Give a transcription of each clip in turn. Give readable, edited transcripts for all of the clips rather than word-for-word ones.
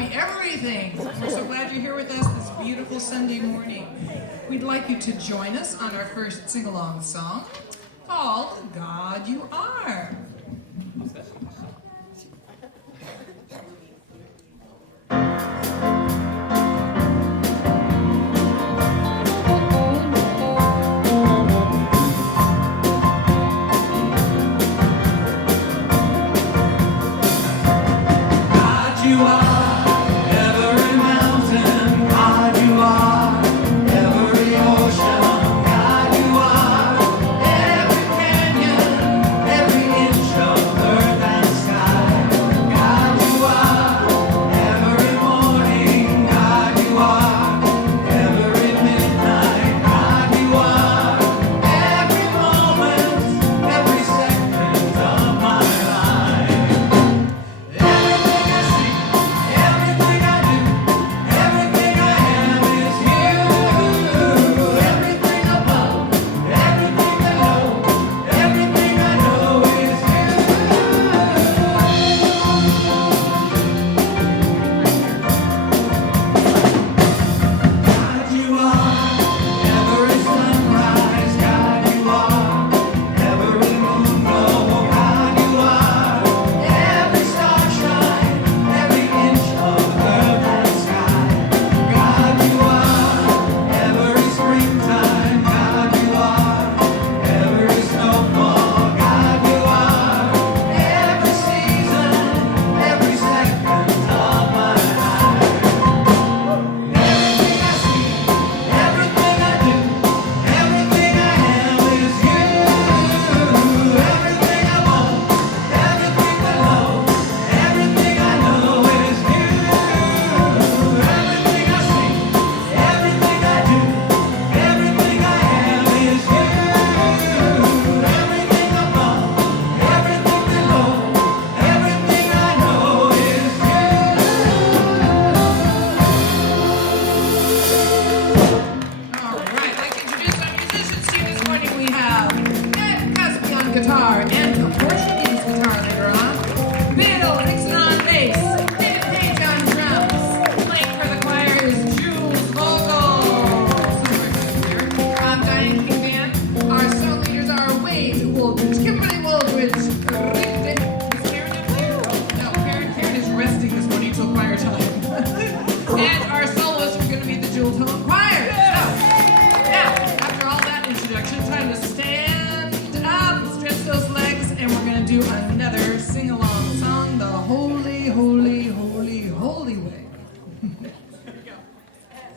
happy everything. We're so glad you're here with us this beautiful Sunday morning. We'd like you to join us on our first sing-along song called God You Are. Guitar and a Portuguese guitar later on. Pedro Nixon on bass. David Page on drums. Playing for the choir is Jules Vogel. Diane King Band. Our song leaders are Wade Woolridge, Kimberly Woolridge, is Karen up there? No, Karen is resting this morning till choir time. And our soloists are going to be the Jules Home Choir. So, now, after all that introduction, time to stand up. Those legs, and we're going to do another sing-along song, the Holy, Holy, Holy, Holy Way. Here we go. And,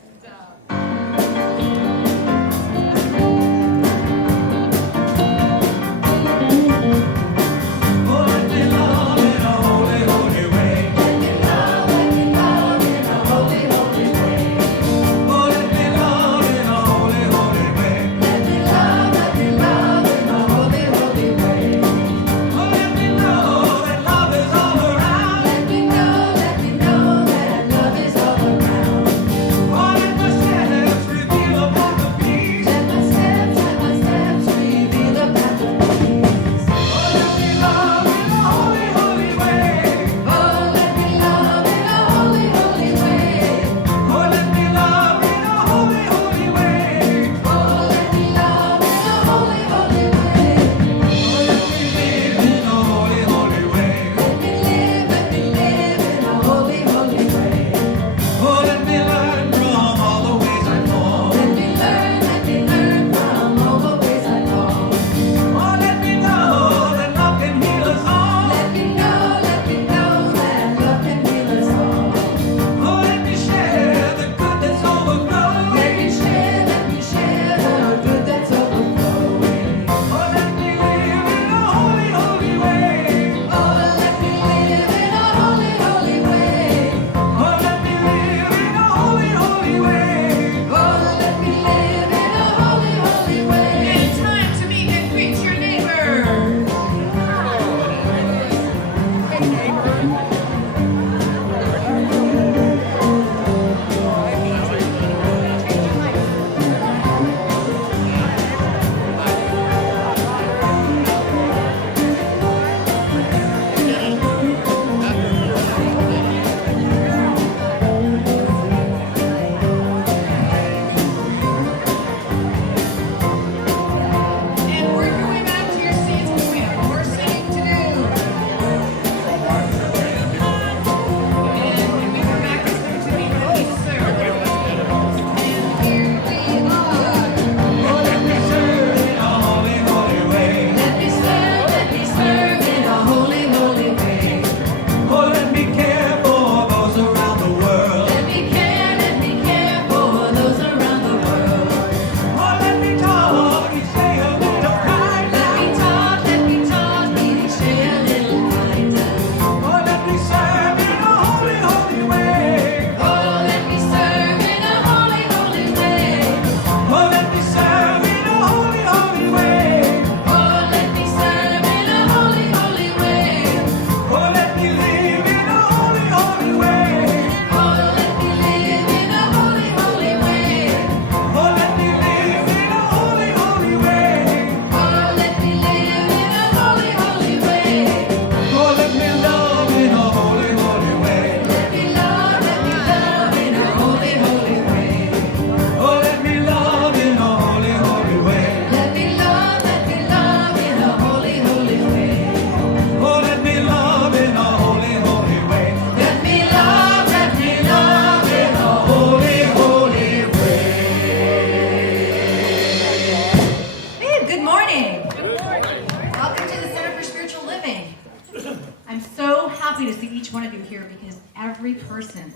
every person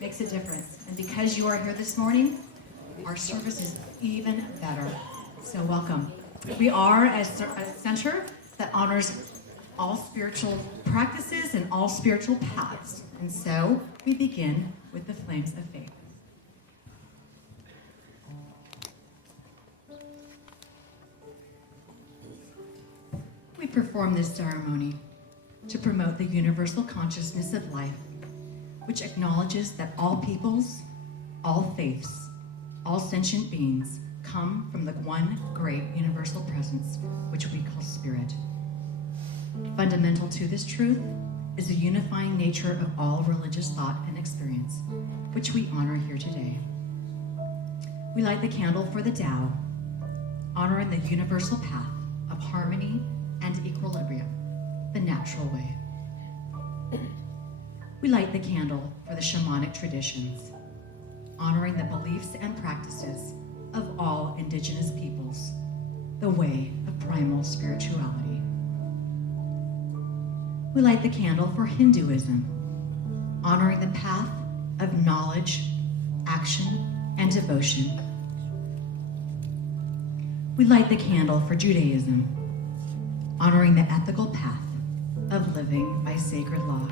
makes a difference. And because you are here this morning, our service is even better. So welcome. We are a center that honors all spiritual practices and all spiritual paths. And so we begin with the flames of faith. We perform this ceremony to promote the universal consciousness of life, which acknowledges that all peoples, all faiths, all sentient beings come from the one great universal presence, which we call spirit. Fundamental to this truth is the unifying nature of all religious thought and experience, which we honor here today. We light the candle for the Tao, honoring the universal path of harmony and equilibrium, the natural way. We light the candle for the shamanic traditions, honoring the beliefs and practices of all indigenous peoples, the way of primal spirituality. We light the candle for Hinduism, honoring the path of knowledge, action, and devotion. We light the candle for Judaism, honoring the ethical path of living by sacred law.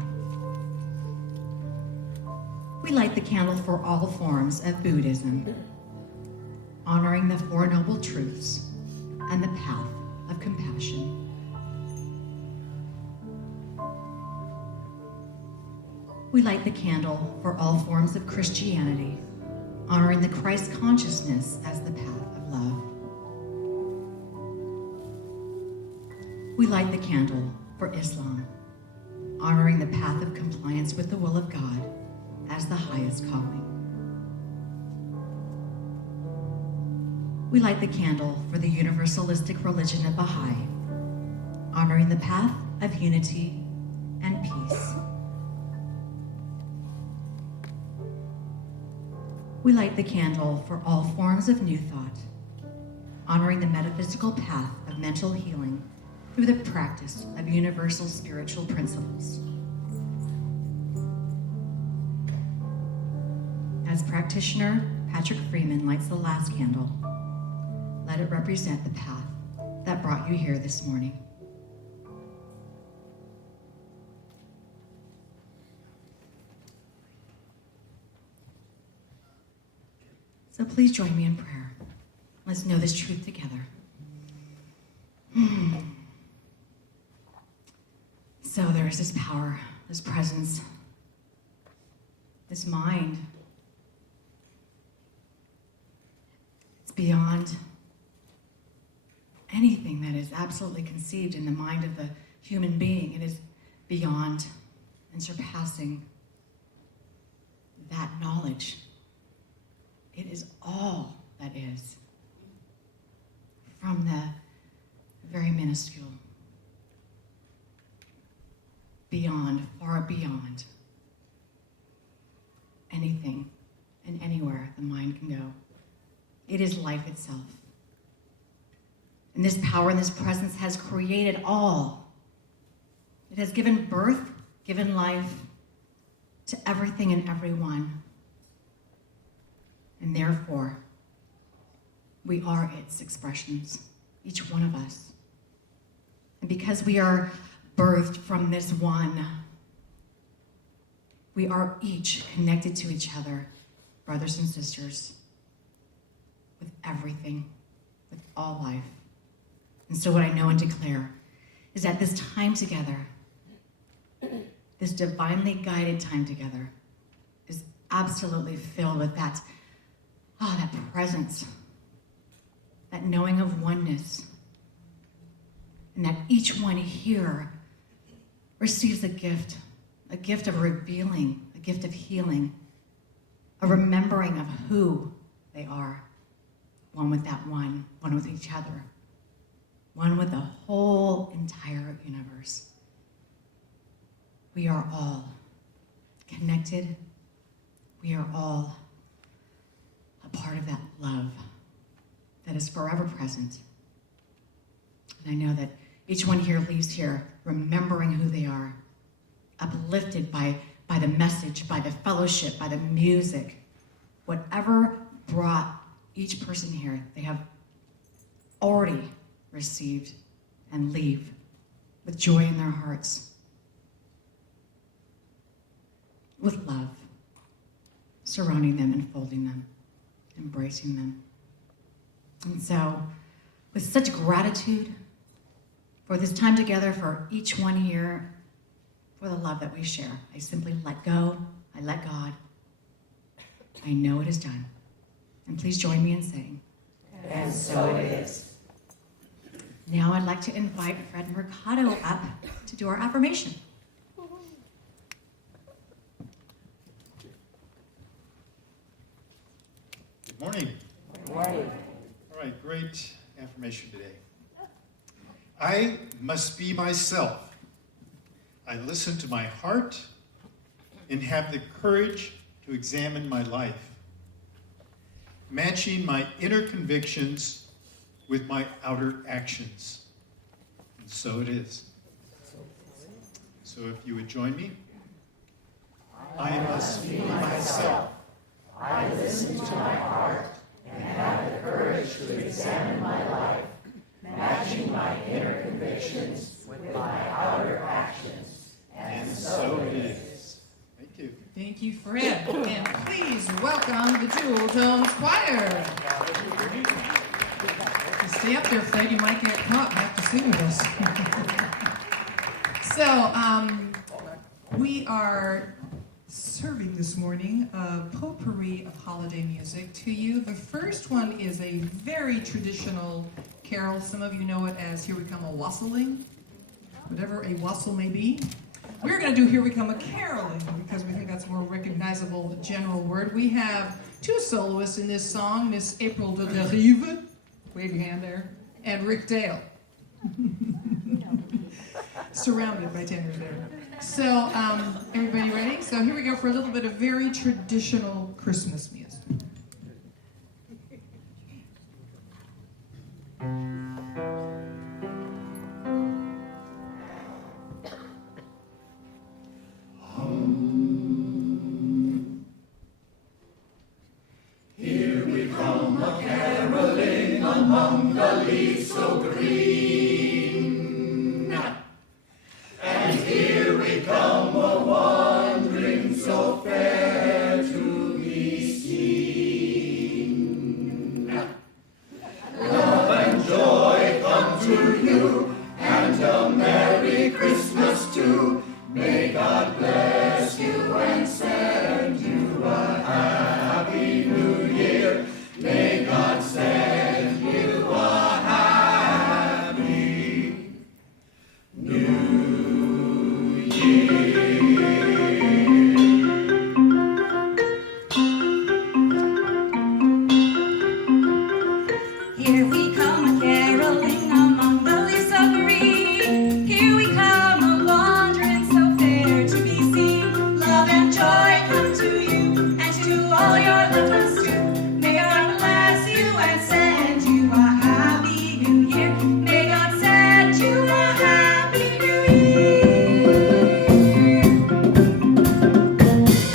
We light the candle for all forms of Buddhism, honoring the Four Noble Truths and the path of compassion. We light the candle for all forms of Christianity, honoring the Christ consciousness as the path of love. We light the candle for Islam, honoring the path of compliance with the will of God as the highest calling. We light the candle for the universalistic religion of Baha'i, honoring the path of unity and peace. We light the candle for all forms of New Thought, honoring the metaphysical path of mental healing through the practice of universal spiritual principles. As practitioner Patrick Freeman lights the last candle, let it represent the path that brought you here this morning. So please join me in prayer. Let's know this truth together. So there is this power, this presence, this mind. It's beyond anything that is absolutely conceived in the mind of the human being. It is beyond and surpassing that knowledge. It is all that is, from the very minuscule, beyond, far beyond anything and anywhere the mind can go. It is life itself. And this power and this presence has created all. It has given birth, given life to everything and everyone. And therefore, we are its expressions, each one of us. And because we are birthed from this one, we are each connected to each other, brothers and sisters, with everything, with all life. And so what I know and declare is that this time together, this divinely guided time together, is absolutely filled with that presence, that knowing of oneness, and that each one here receives a gift of revealing, a gift of healing, a remembering of who they are, one with that one with each other, one with the whole entire universe. We are all connected. We are all a part of that love that is forever present. And I know that each one here leaves here remembering who they are, uplifted by by the message, by the fellowship, by the music. Whatever brought each person here, they have already received and leave with joy in their hearts, with love, surrounding them, enfolding them, embracing them. And so, with such gratitude for this time together, for each one here, for the love that we share, I simply let go, I let God. I know it is done. And please join me in saying, and so it is. Now I'd like to invite Fred Mercado up to do our affirmation. Good morning. Good morning. All right, great affirmation today. I must be myself. I listen to my heart and have the courage to examine my life, matching my inner convictions with my outer actions. And so it is. So if you would join me. I must be myself. I listen to my heart and have the courage to examine my life, matching my inner convictions with my outer actions. And so it is. Thank you. Thank you, Fred. And please welcome the Jewel Tones Choir. Stay up there, Fred. You might get caught and have to sing with us. So, we are serving this morning a potpourri of holiday music to you. The first one is a very traditional carol. Some of you know it as Here We Come a Wassailing, whatever a wassail may be. We're going to do Here We Come a Caroling because we think that's a more recognizable general word. We have two soloists in this song, Miss April de Derive, wave your hand there, and Rick Dale. Surrounded by tenors there. So, everybody ready? So here we go for a little bit of very traditional Christmas music. Here we come a caroling among the leaves so green, and here we come a wandering so fair to be seen. Love and joy come to you, and a Merry Christmas too. May God bless you and send you a Happy New Year. May God send you a Happy New Year. Here we come a caroling among the leaves so green. Here we come a wandering so fair to be seen. Love and joy come to you and to all your loved ones too. May God bless you and send you a Happy New Year. May God send you a Happy New Year.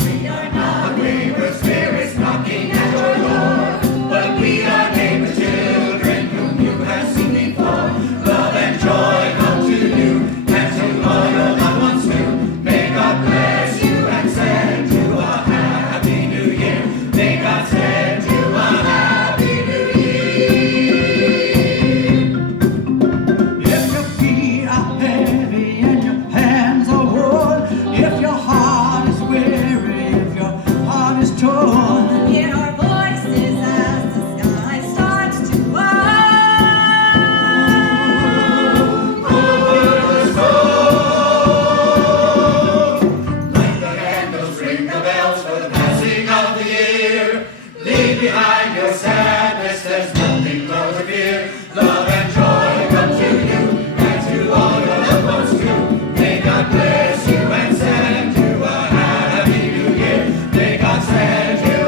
We are not wayward spirits knocking at your door, but we are neighbor children whom you have seen before. Love and joy come to you and to all your loved ones too. May God bless you and send you a Happy New Year. May God send you a Happy New Year. If your feet are heavy and your hands are worn, if your heart is weary, if your heart is torn, Hear our voices as the sky starts to Light the candles, ring the bells for the passing of the year. Leave behind your sadness, there's nothing more to fear. Love and joy come to you and to all your loved ones too. May God bless you and send you a Happy New Year. May God send you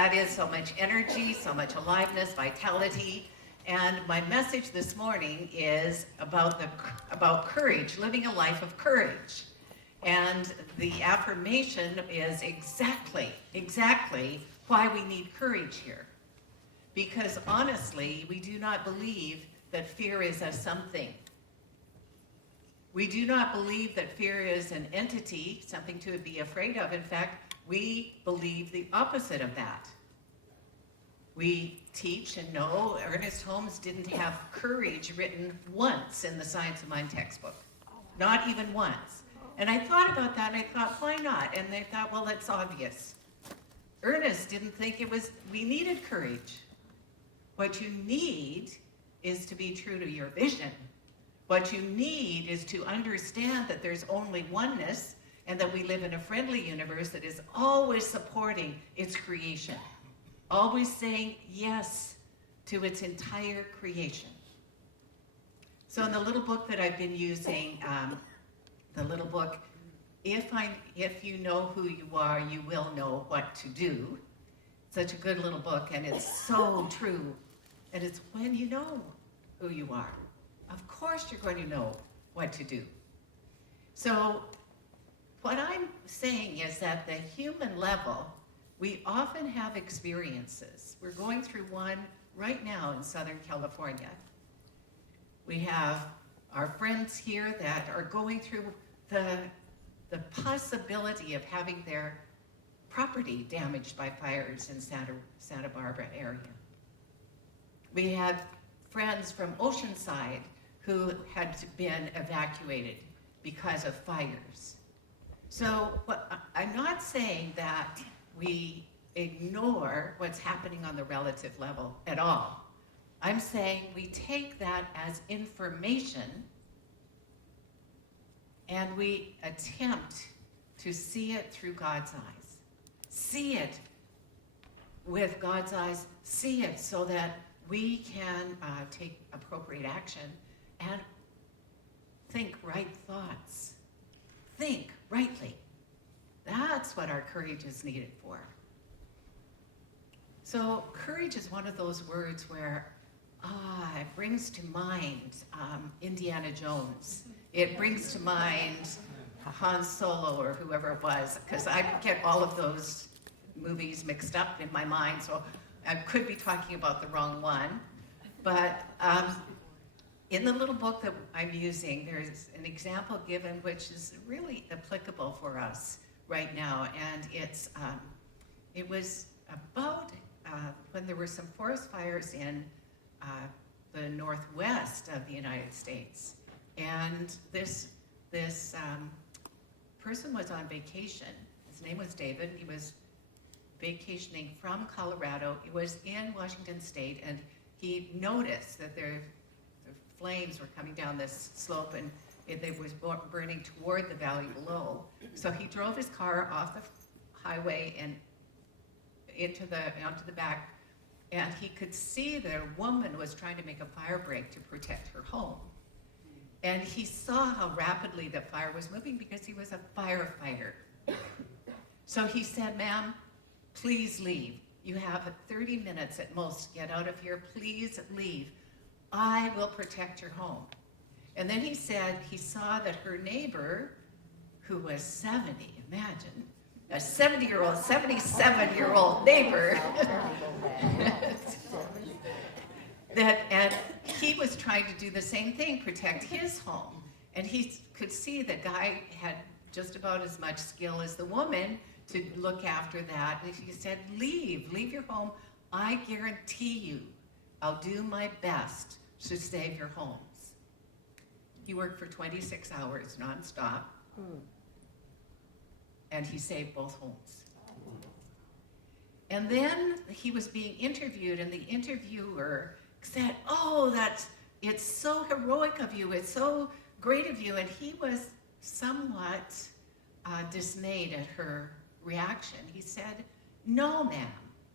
that is so much energy, so much aliveness, vitality. And my message this morning is about courage, living a life of courage. And the affirmation is exactly why we need courage here. Because honestly, we do not believe that fear is a something. We do not believe that fear is an entity, something to be afraid of. In fact, we believe the opposite of that. We teach and know Ernest Holmes didn't have courage written once in the Science of Mind textbook. Not even once. And I thought about that and I thought, why not? And they thought, well, that's obvious. Ernest didn't think we needed courage. What you need is to be true to your vision. What you need is to understand that there's only oneness and that we live in a friendly universe that is always supporting its creation. Always saying yes to its entire creation. So in the little book that I've been using, the little book, If You Know Who You Are, You Will Know What to Do. Such a good little book, and it's so true. And it's when you know who you are. Of course you're going to know what to do. So what I'm saying is that the human level, we often have experiences. We're going through one right now in Southern California. We have our friends here that are going through the possibility of having their property damaged by fires in Santa Barbara area. We had friends from Oceanside who had been evacuated because of fires. So I'm not saying that we ignore what's happening on the relative level at all. I'm saying we take that as information and we attempt to see it through God's eyes. See it with God's eyes. See it so that we can take appropriate action and think right thoughts. Think rightly. That's what our courage is needed for. So courage is one of those words where it brings to mind Indiana Jones. It brings to mind Han Solo or whoever it was, because I get all of those movies mixed up in my mind, so I could be talking about the wrong one. But in the little book that I'm using, there's an example given which is really applicable for us right now, and it was about when there were some forest fires in the northwest of the United States, and this person was on vacation. His name was David. He was vacationing from Colorado. He was in Washington State, and he noticed that the flames were coming down this slope, and they was burning toward the valley below. So he drove his car off the highway and onto the back, and he could see that a woman was trying to make a fire break to protect her home. And he saw how rapidly the fire was moving because he was a firefighter. So he said, "Ma'am, please leave. You have 30 minutes at most. Get out of here. Please leave. I will protect your home." And then he said he saw that her neighbor, who was 70, imagine, a 77-year-old neighbor, and he was trying to do the same thing, protect his home. And he could see the guy had just about as much skill as the woman to look after that. And he said, leave your home. I guarantee you, I'll do my best to save your homes. He worked for 26 hours nonstop, and he saved both homes. And then he was being interviewed, and the interviewer said, it's so heroic of you, it's so great of you. And he was somewhat dismayed at her reaction. He said, "No, ma'am,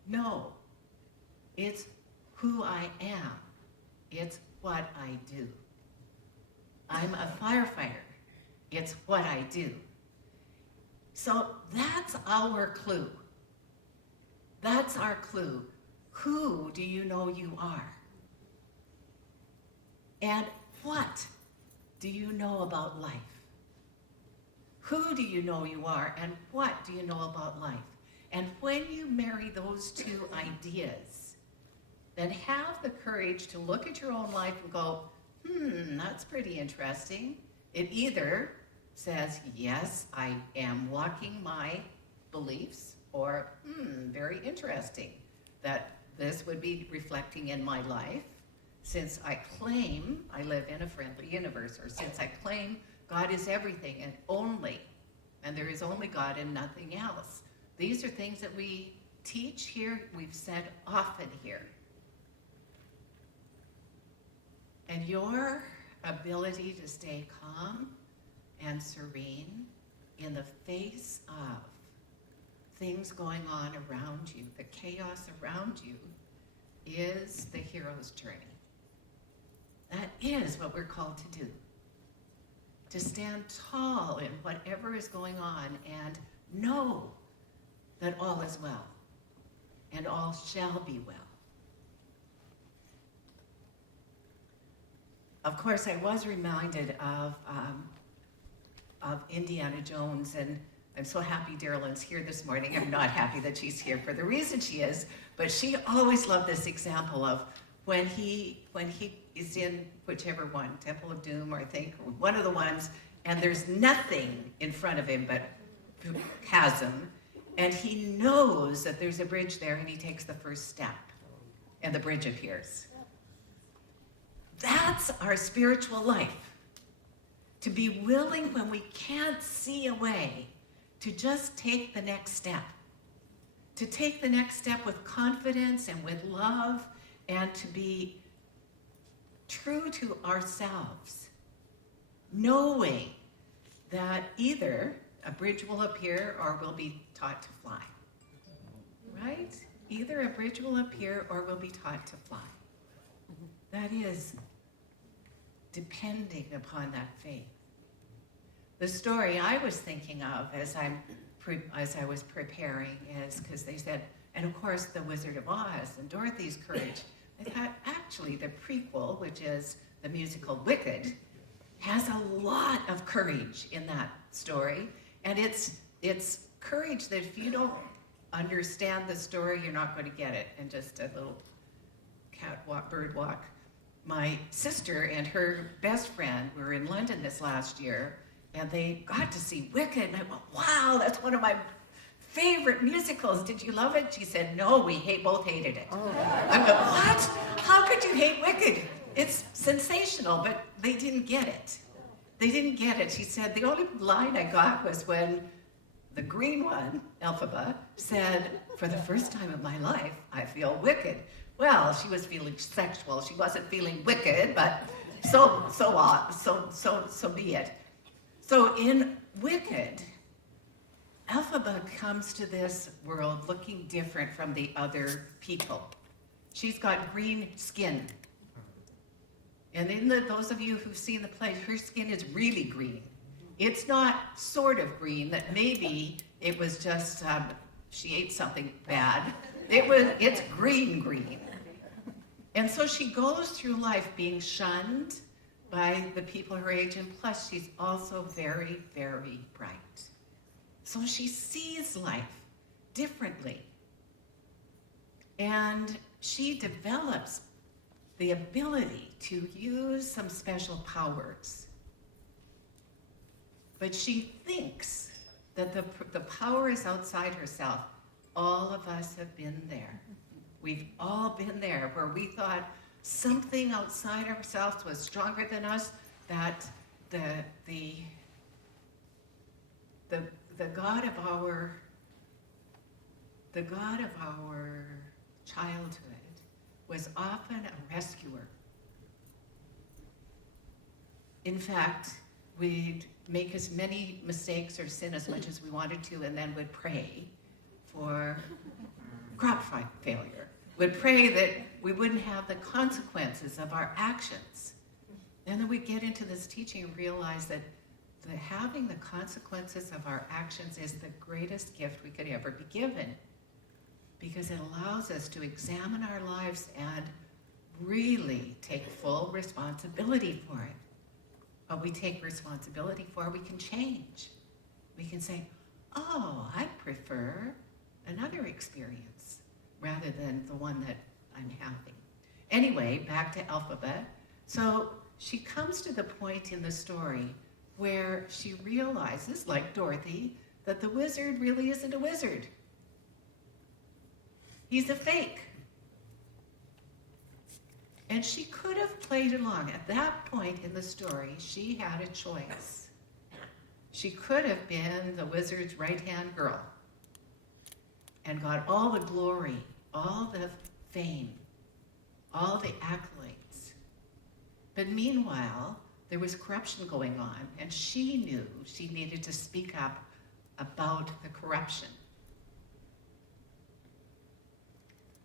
no. It's who I am. It's what I do. I'm a firefighter. It's what I do." So that's our clue. That's our clue. Who do you know you are? And what do you know about life? Who do you know you are, and what do you know about life? And when you marry those two ideas, then have the courage to look at your own life and go, that's pretty interesting. It either says, yes, I am walking my beliefs, or, very interesting that this would be reflecting in my life, since I claim I live in a friendly universe, or since I claim God is everything and only, and there is only God and nothing else. These are things that we teach here, we've said often here. And your ability to stay calm and serene in the face of things going on around you, the chaos around you, is the hero's journey. That is what we're called to do. To stand tall in whatever is going on and know that all is well and all shall be well. Of course, I was reminded of Indiana Jones, and I'm so happy Darylyn's here this morning. I'm not happy that she's here for the reason she is, but she always loved this example of when he is in whichever one, Temple of Doom, or I think, or one of the ones, and there's nothing in front of him but chasm, and he knows that there's a bridge there, and he takes the first step, and the bridge appears. That's our spiritual life. To be willing when we can't see a way to just take the next step. To take the next step with confidence and with love, and to be true to ourselves, knowing that either a bridge will appear or we'll be taught to fly. Right? Either a bridge will appear or we'll be taught to fly. That is depending upon that faith. The story I was thinking of as I was preparing is, because they said, and of course the Wizard of Oz and Dorothy's courage. I thought actually the prequel, which is the musical Wicked, has a lot of courage in that story, and it's courage that if you don't understand the story, you're not going to get it. And just a little bird walk. My sister and her best friend were in London this last year, and they got to see Wicked, and I went, wow, that's one of my favorite musicals. Did you love it? She said, no, we both hated it. I went, what? How could you hate Wicked? It's sensational, but they didn't get it. They didn't get it. She said, the only line I got was when the green one, Elphaba, said, for the first time in my life, I feel wicked. Well, she was feeling sexual. She wasn't feeling wicked, but so be it. So in Wicked, Elphaba comes to this world looking different from the other people. She's got green skin. And in those of you who've seen the play, her skin is really green. It's not sort of green, that maybe it was just she ate something bad. It's green. And so she goes through life being shunned by the people her age, and plus she's also very, very bright. So she sees life differently. And she develops the ability to use some special powers. But she thinks that the power is outside herself. All of us have been there. We've all been there where we thought something outside ourselves was stronger than us, that the God of our childhood was often a rescuer. In fact, we'd make as many mistakes or sin as much as we wanted to, and then would pray for crop failure. Would pray that we wouldn't have the consequences of our actions. And then we get into this teaching and realize that having the consequences of our actions is the greatest gift we could ever be given. because it allows us to examine our lives and really take full responsibility for it. What we take responsibility for, we can change. We can say, oh, I prefer another experience rather than the one that I'm having. Anyway, back to Elphaba. So she comes to the point in the story where she realizes, like Dorothy, that the wizard really isn't a wizard. He's a fake. And she could have played along. At that point in the story, she had a choice. She could have been the wizard's right-hand girl and got all the glory, all the fame, all the accolades. But meanwhile, there was corruption going on, and she knew she needed to speak up about the corruption.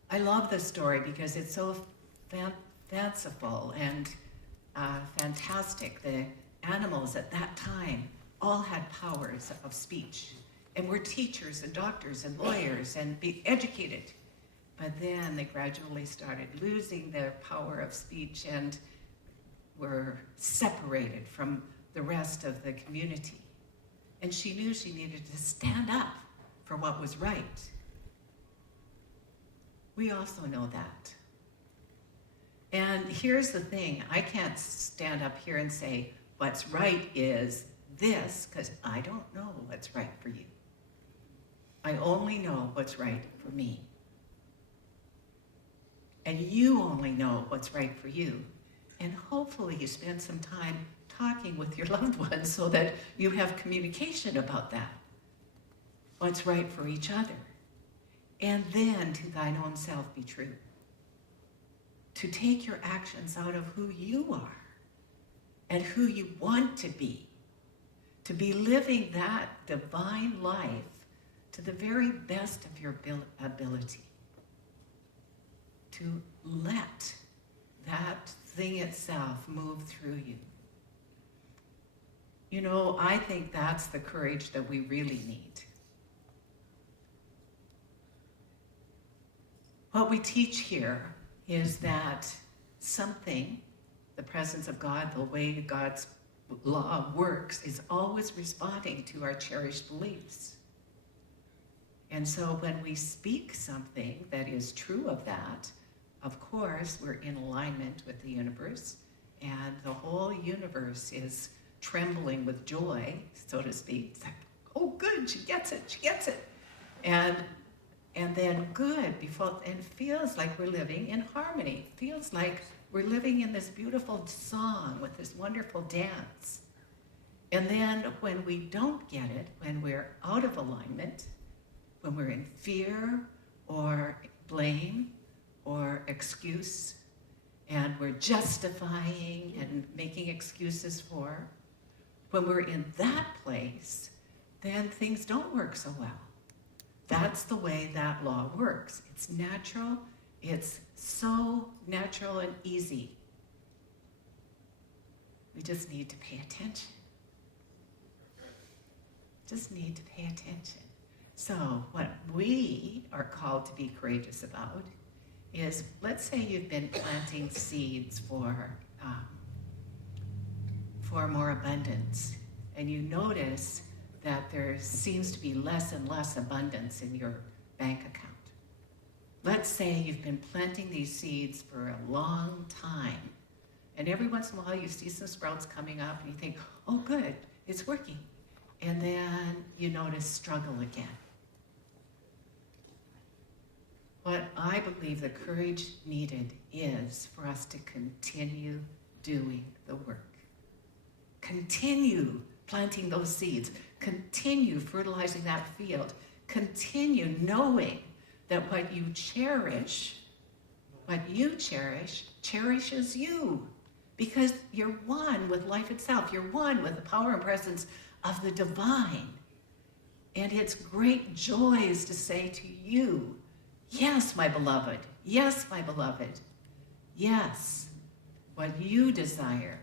I love this story because it's so fanciful and fantastic. The animals at that time all had powers of speech and were teachers and doctors and lawyers and be educated. But then they gradually started losing their power of speech and were separated from the rest of the community. And she knew she needed to stand up for what was right. We also know that. And here's the thing, I can't stand up here and say, what's right is this, because I don't know what's right for you. I only know what's right for me. And you only know what's right for you. And hopefully you spend some time talking with your loved ones so that you have communication about that. What's right for each other. And then to thine own self be true. To take your actions out of who you are and who you want to be be living that divine life to the very best of your ability. To let that thing itself move through you. You know, I think that's the courage that we really need. What we teach here is that something, the presence of God, the way God's law works, is always responding to our cherished beliefs. And so when we speak something that is true of that, of course, we're in alignment with the universe, and the whole universe is trembling with joy, so to speak. It's like, oh, good, she gets it, she gets it. And then good, and feels like we're living in harmony. Feels like we're living in this beautiful song with this wonderful dance. And then when we don't get it, when we're out of alignment, when we're in fear or blame or excuse, and we're justifying and making excuses for, when we're in that place, then things don't work so well. That's the way that law works. It's natural. It's so natural and easy. We just need to pay attention. Just need to pay attention. So what we are called to be courageous about is, let's say you've been planting seeds for more abundance, and you notice that there seems to be less and less abundance in your bank account. Let's say you've been planting these seeds for a long time, and every once in a while you see some sprouts coming up and you think, oh good, it's working. And then you notice struggle again. What I believe the courage needed is for us to continue doing the work. Continue planting those seeds. Continue fertilizing that field. Continue knowing that what you cherish cherishes you. Because you're one with life itself. You're one with the power and presence of the divine. And it's great joys to say to you, yes, my beloved. Yes, my beloved. Yes, what you desire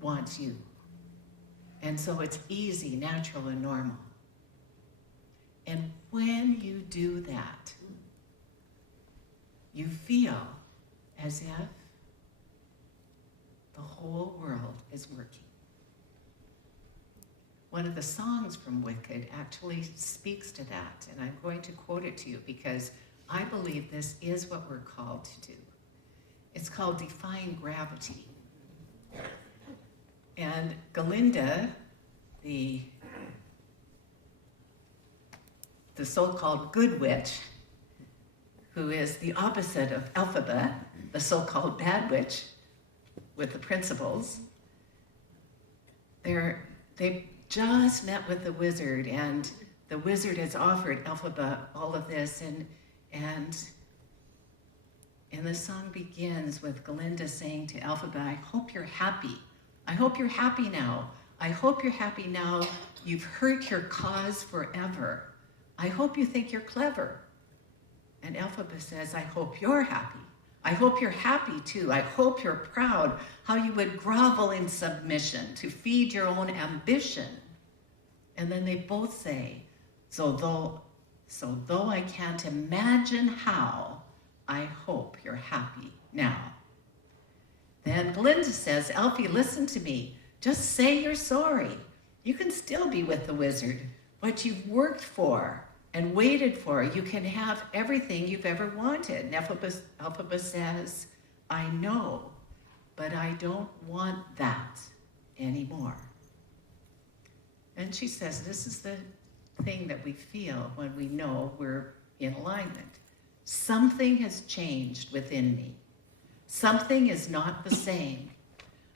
wants you. And so it's easy, natural, and normal. And when you do that, you feel as if the whole world is working. One of the songs from Wicked actually speaks to that, and I'm going to quote it to you because I believe this is what we're called to do. It's called Defying Gravity. And Galinda, the so-called good witch, who is the opposite of Elphaba, the so-called bad witch with the principles, they just met with the wizard, and the wizard has offered Elphaba all of this, and the song begins with Galinda saying to Elphaba, I hope you're happy. I hope you're happy now. I hope you're happy now. You've hurt your cause forever. I hope you think you're clever. And Elphaba says, I hope you're happy. I hope you're happy too. I hope you're proud how you would grovel in submission to feed your own ambition. And then they both say, so though I can't imagine how, I hope you're happy now. Then Galinda says, Elfie, listen to me. Just say you're sorry. You can still be with the wizard. What you've worked for and waited for, you can have everything you've ever wanted. And Elphaba says, I know, but I don't want that anymore. And she says, this is the thing that we feel when we know we're in alignment. Something has changed within me. Something is not the same.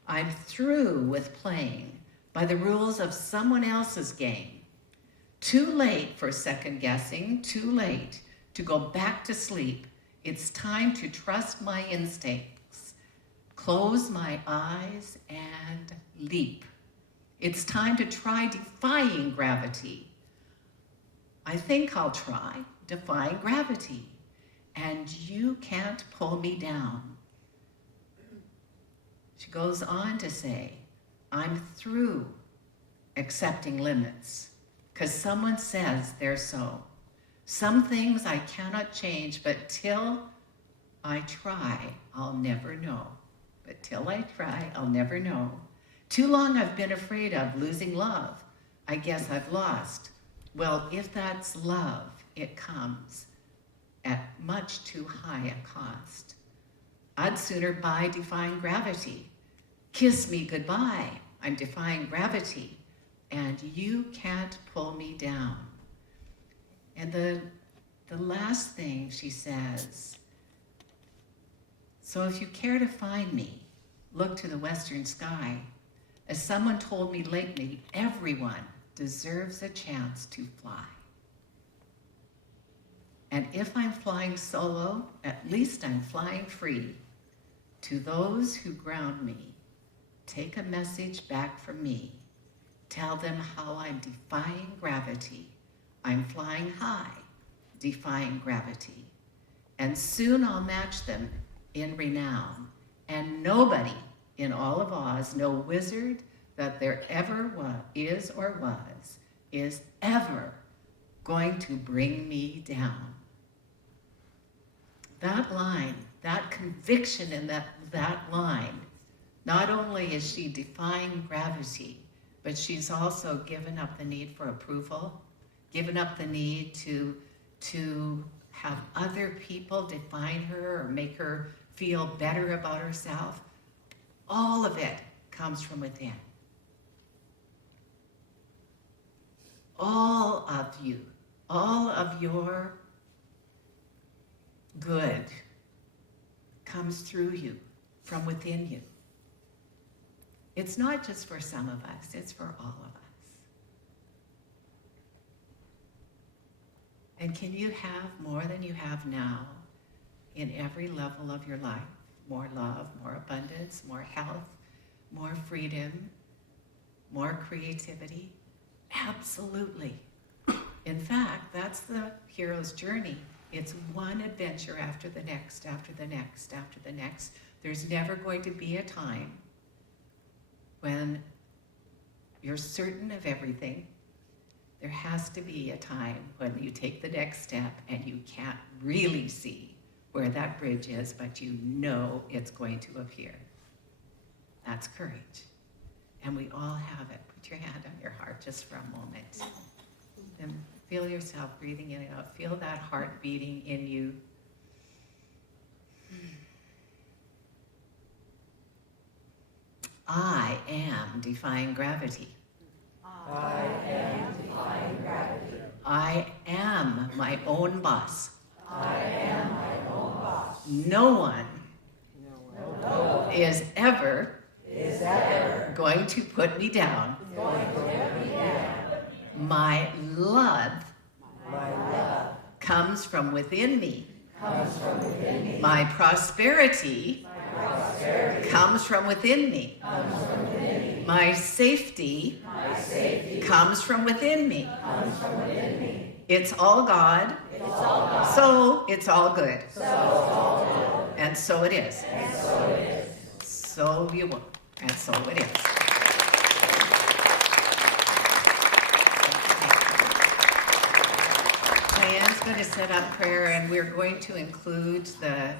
I'm through with playing by the rules of someone else's game. Too late for second guessing, too late to go back to sleep. It's time to trust my instincts, close my eyes and leap. It's time to try defying gravity. I think I'll try defying gravity, and you can't pull me down. She goes on to say, I'm through accepting limits because someone says they're so. Some things I cannot change, but till I try, I'll never know. But till I try, I'll never know. Too long I've been afraid of losing love. I guess I've lost. Well, if that's love, it comes at much too high a cost. I'd sooner buy defying gravity. Kiss me goodbye. I'm defying gravity, and you can't pull me down. And the last thing she says, so if you care to find me, look to the western sky. As someone told me lately, everyone deserves a chance to fly. And if I'm flying solo, at least I'm flying free. To those who ground me, take a message back from me. Tell them how I'm defying gravity. I'm flying high, defying gravity. And soon I'll match them in renown. And nobody in all of Oz, no wizard that there ever is or was, is ever going to bring me down. That line, that conviction in that line, not only is she defying gravity, but she's also given up the need for approval, given up the need to have other people define her or make her feel better about herself. All of it comes from within. All of you, all of your good comes through you, from within you. It's not just for some of us, it's for all of us. And can you have more than you have now in every level of your life? More love, more abundance, more health, more freedom, more creativity? Absolutely. In fact, that's the hero's journey. It's one adventure after the next, after the next, after the next. There's never going to be a time when you're certain of everything. There has to be a time when you take the next step and you can't really see where that bridge is, but you know it's going to appear. That's courage. And we all have it. Put your hand on your heart just for a moment. And feel yourself breathing in and out. Feel that heart beating in you. I am defying gravity. I am defying gravity. I am my own boss. I am my own boss. No one is ever going to put me down. My love comes from within me. My prosperity comes from within me. My safety comes from within me. It's all God. So it's all good. And so it is. So you will. And so it is. Diane's going to set up prayer, and we're going to include the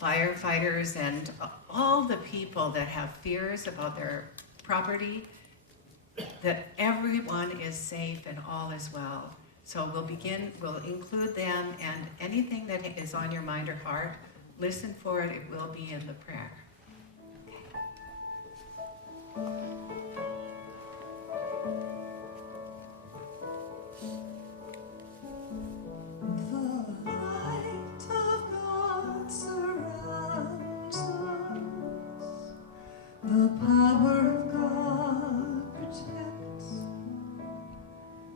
firefighters and all the people that have fears about their property, that everyone is safe and all is well. So we'll include them, and anything that is on your mind or heart, listen for it. It will be in the prayer. The light of God surrounds us. The power of God protects.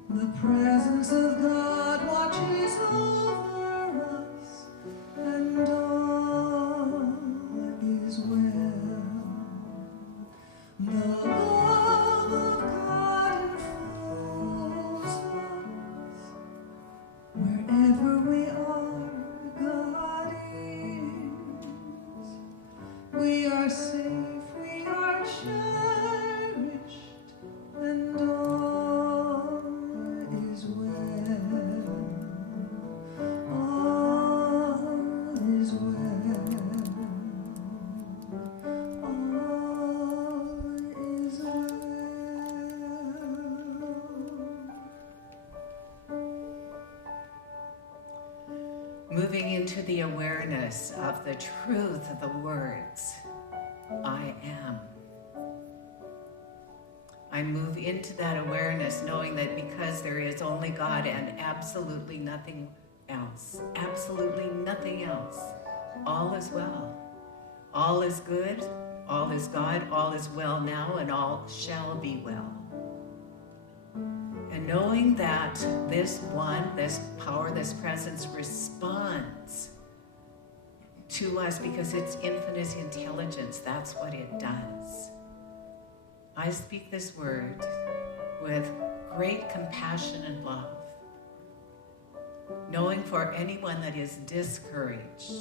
The presence of God watches over us, and all is well. The love of God enfolds us. Wherever we are, God is. We are safe, we are cherished, and all is well. All is well. All is well. Moving into the awareness of the truth of the words, I am. I move into that awareness knowing that because there is only God and absolutely nothing else, all is well. All is good, all is God, all is well now, and all shall be well. And knowing that this one, this power, this presence responds to us because it's infinite intelligence. That's what it does. I speak this word with great compassion and love, knowing for anyone that is discouraged,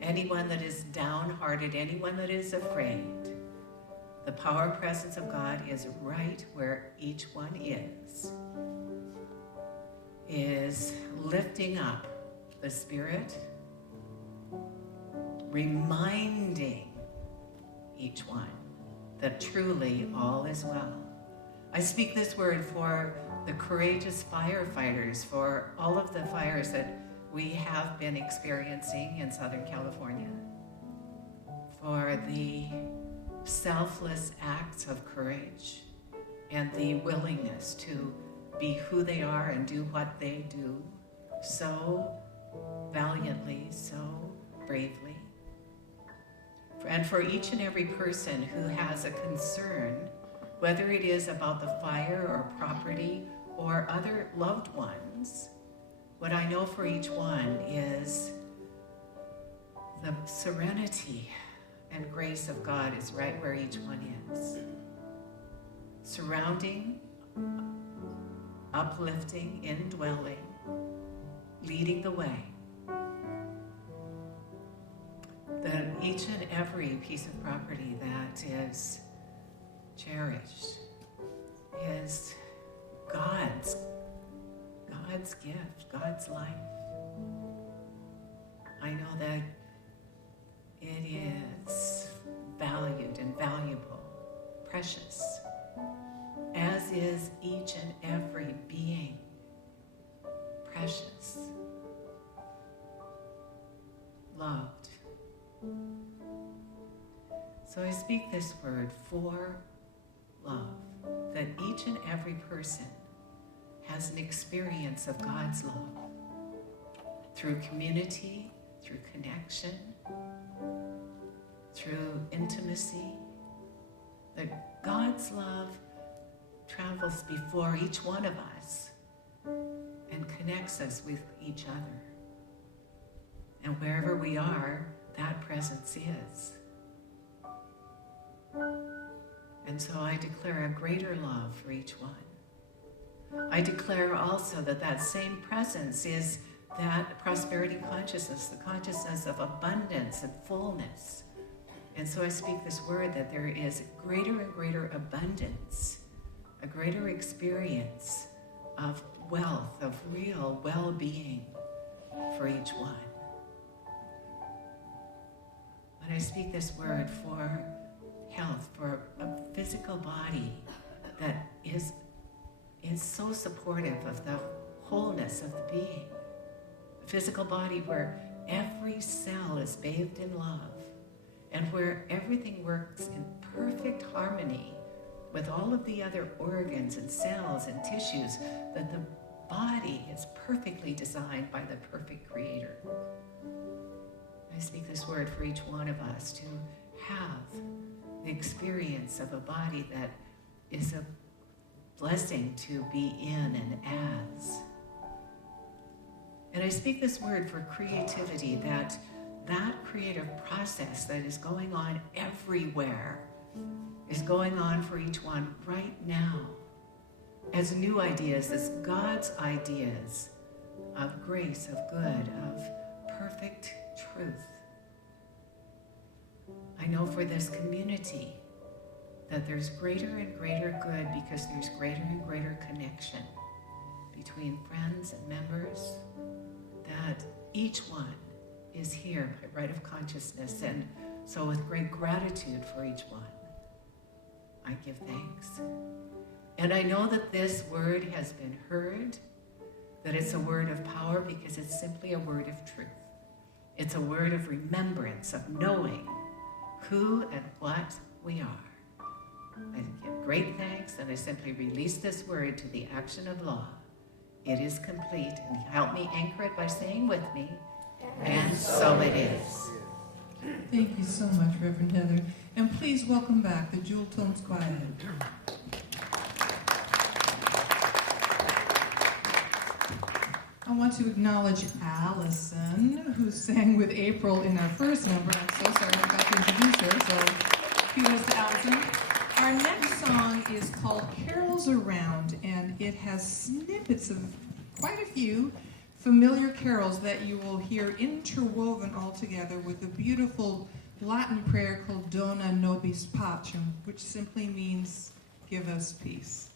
anyone that is downhearted, anyone that is afraid, the power presence of God is right where each one is lifting up the spirit, reminding each one that truly all is well. I speak this word for the courageous firefighters, for all of the fires that we have been experiencing in Southern California, for the selfless acts of courage and the willingness to be who they are and do what they do so valiantly, so bravely. And for each and every person who has a concern, whether it is about the fire or property or other loved ones, what I know for each one is the serenity and grace of God is right where each one is. Surrounding, uplifting, indwelling, leading the way. That each and every piece of property that is cherished is God's gift, God's life. I know that it is valued and valuable, precious, as is each and every being, precious, loved. So I speak this word for love, that each and every person has an experience of God's love through community, through connection, through intimacy, that God's love travels before each one of us and connects us with each other. And wherever we are, that presence is. And so I declare a greater love for each one. I declare also that that same presence is that prosperity consciousness, the consciousness of abundance and fullness. And so I speak this word that there is greater and greater abundance, a greater experience of wealth, of real well-being for each one. And I speak this word for health, for a physical body that is so supportive of the wholeness of the being. A physical body where every cell is bathed in love and where everything works in perfect harmony with all of the other organs and cells and tissues, that the body is perfectly designed by the perfect Creator. I speak this word for each one of us to have the experience of a body that is a blessing to be in and as. And I speak this word for creativity, that creative process that is going on everywhere is going on for each one right now as new ideas, as God's ideas of grace, of good, of perfect truth. I know for this community that there's greater and greater good because there's greater and greater connection between friends and members, that each one is here by right of consciousness. And so with great gratitude for each one, I give thanks. And I know that this word has been heard, that it's a word of power because it's simply a word of truth. It's a word of remembrance, of knowing who and what we are. I give great thanks, and I simply release this word to the action of law. It is complete, and help me anchor it by saying with me, and so it is. Thank you so much, Reverend Heather. And please welcome back the Jewel Tones Choir. I want to acknowledge Allison, who sang with April in our first number. I'm so sorry I forgot to introduce her, so kudos to Allison. Our next song is called Carols Around, and it has snippets of quite a few familiar carols that you will hear interwoven all together with a beautiful Latin prayer called Dona Nobis Pacem, which simply means give us peace.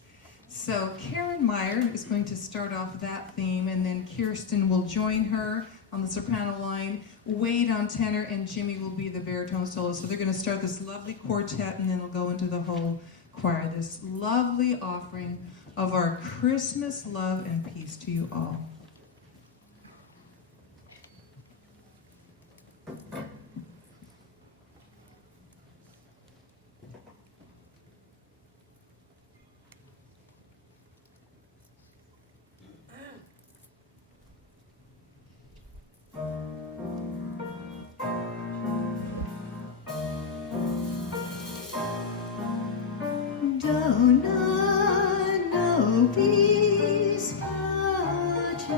So Karen Meyer is going to start off that theme, and then Kirsten will join her on the soprano line, Wade on tenor, and Jimmy will be the baritone solo. So they're going to start this lovely quartet, and then it'll go into the whole choir. This lovely offering of our Christmas love and peace to you all. Dona nobis pacem,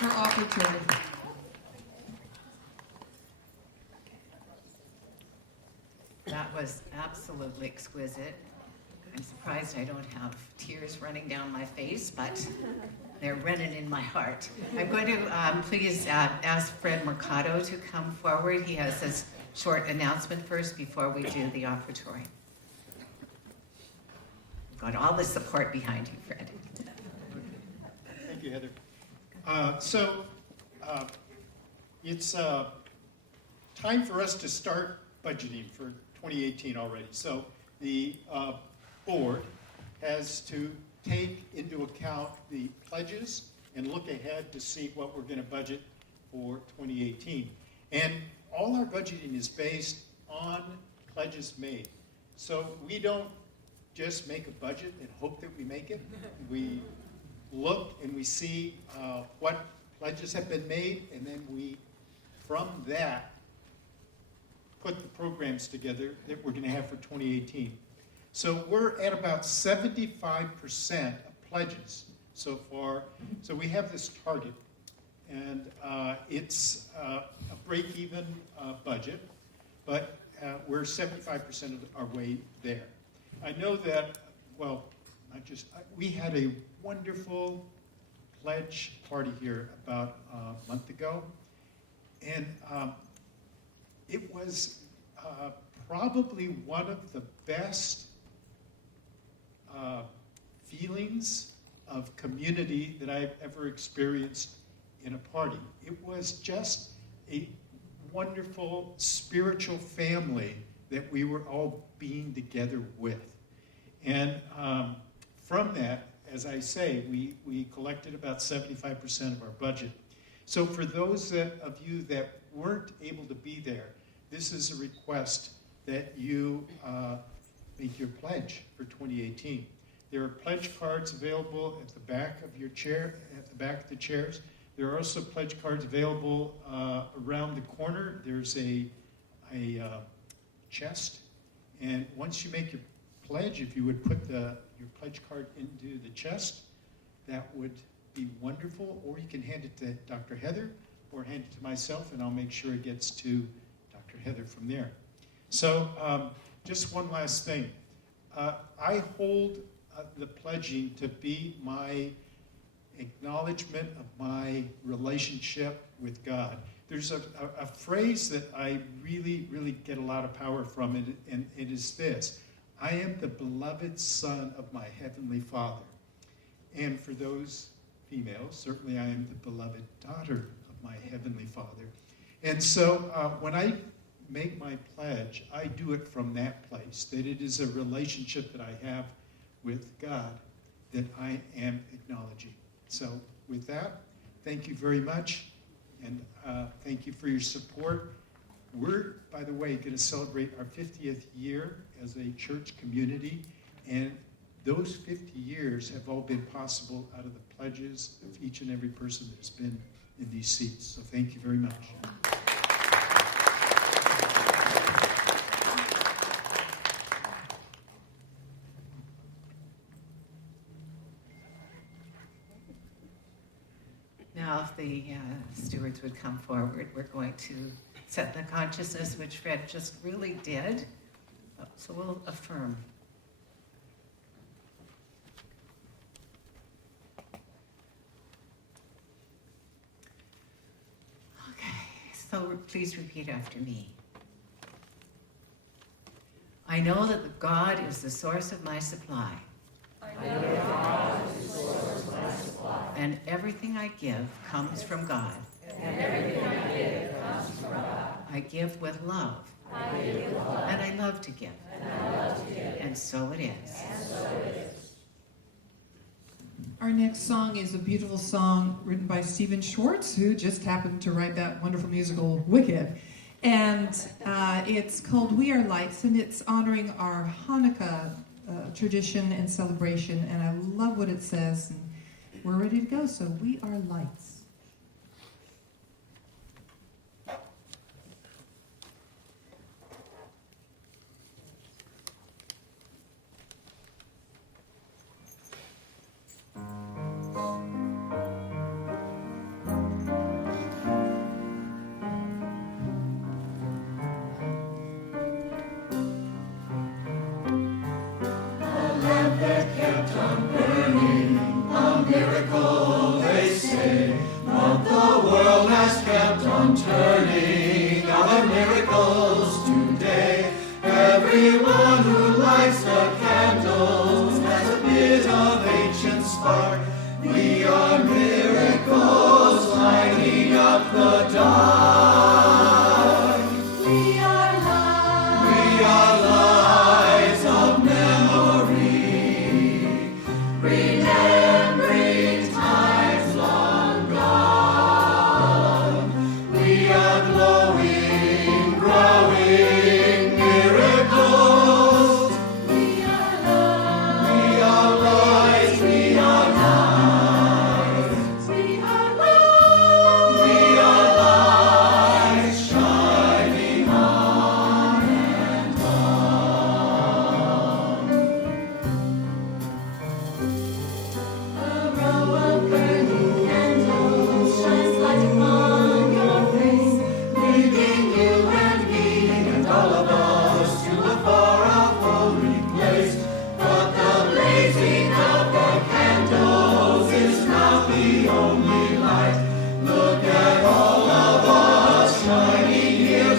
for offertory. That was absolutely exquisite. I'm surprised I don't have tears running down my face, but they're running in my heart. I'm going to please ask Fred Mercado to come forward. He has this short announcement first before we do the offertory. Got all the support behind you, Fred. Thank you, Heather. It's time for us to start budgeting for 2018 already. So the board has to take into account the pledges and look ahead to see what we're going to budget for 2018. And all our budgeting is based on pledges made. So we don't just make a budget and hope that we make it. We look and we see what pledges have been made, and then we, from that, put the programs together that we're going to have for 2018. So we're at about 75% of pledges so far. So we have this target, and it's a break-even budget, but we're 75% of our way there. I know that, well, we had a wonderful pledge party here about a month ago, and it was probably one of the best feelings of community that I've ever experienced in a party. It was just a wonderful spiritual family that we were all being together with. And from that, as I say, we collected about 75% of our budget. So for those of you that weren't able to be there, this is a request that you make your pledge for 2018. There are pledge cards available at the back of your chair, at the back of the chairs. There are also pledge cards available around the corner. There's a chest, and once you make your pledge, if you would put your pledge card into the chest, that would be wonderful. Or you can hand it to Dr. Heather, or hand it to myself, and I'll make sure it gets to Dr. Heather from there. So just one last thing. I hold the pledging to be my acknowledgement of my relationship with God. There's a phrase that I really, really get a lot of power from, and it is this: I am the beloved son of my heavenly Father. And for those females, certainly I am the beloved daughter of my heavenly Father. And so when I make my pledge, I do it from that place, that it is a relationship that I have with God that I am acknowledging. So with that, thank you very much, and thank you for your support. We're, by the way, going to celebrate our 50th year as a church community, and those 50 years have all been possible out of the pledges of each and every person that's been in these seats. So thank you very much. Now, if the stewards would come forward, we're going to set the consciousness, which Fred just really did. So we'll affirm. Okay, so please repeat after me. I know that the God is the source of my supply. I know that God is the source of my supply. And everything I give comes from God. And everything I give comes from God. I give with love. I give with love. And I love to give. And I love to give. And so it is. And so it is. Our next song is a beautiful song written by Stephen Schwartz, who just happened to write that wonderful musical Wicked. And it's called We Are Lights, and it's honoring our Hanukkah tradition and celebration. And I love what it says. And we're ready to go, so we are lights. miracle, they say, but the world has kept on turning. Our miracles today. Everyone who lights the candles has a bit of ancient spark. We are miracles lighting up the dark. We are light. We are lights of memory, remembering times long gone. We are glowing, growing miracles. We are light. We are lights, we are lights. We are light. We are lights shining on and on. A row of burning candles shines light upon your face, Leading you and me and all of us to a far-off holy place. But the blazing of the candles is not the only light. Look at all of us shining here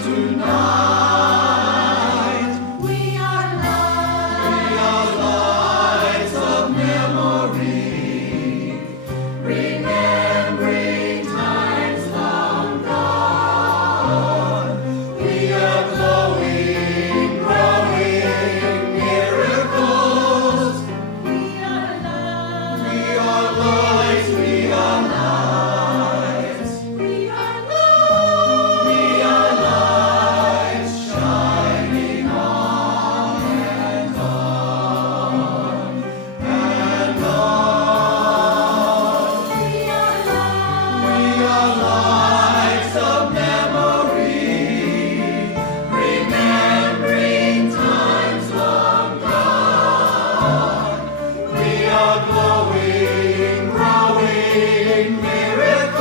tonight. we are light. We are lights of memory, remembering times long gone. We are glowing, growing miracles. We are light. We are lights, we are lights. We are light. We are lights shining on and on and on. We are light. We are lights of memory, remembering times long gone. We are glowing, growing miracles.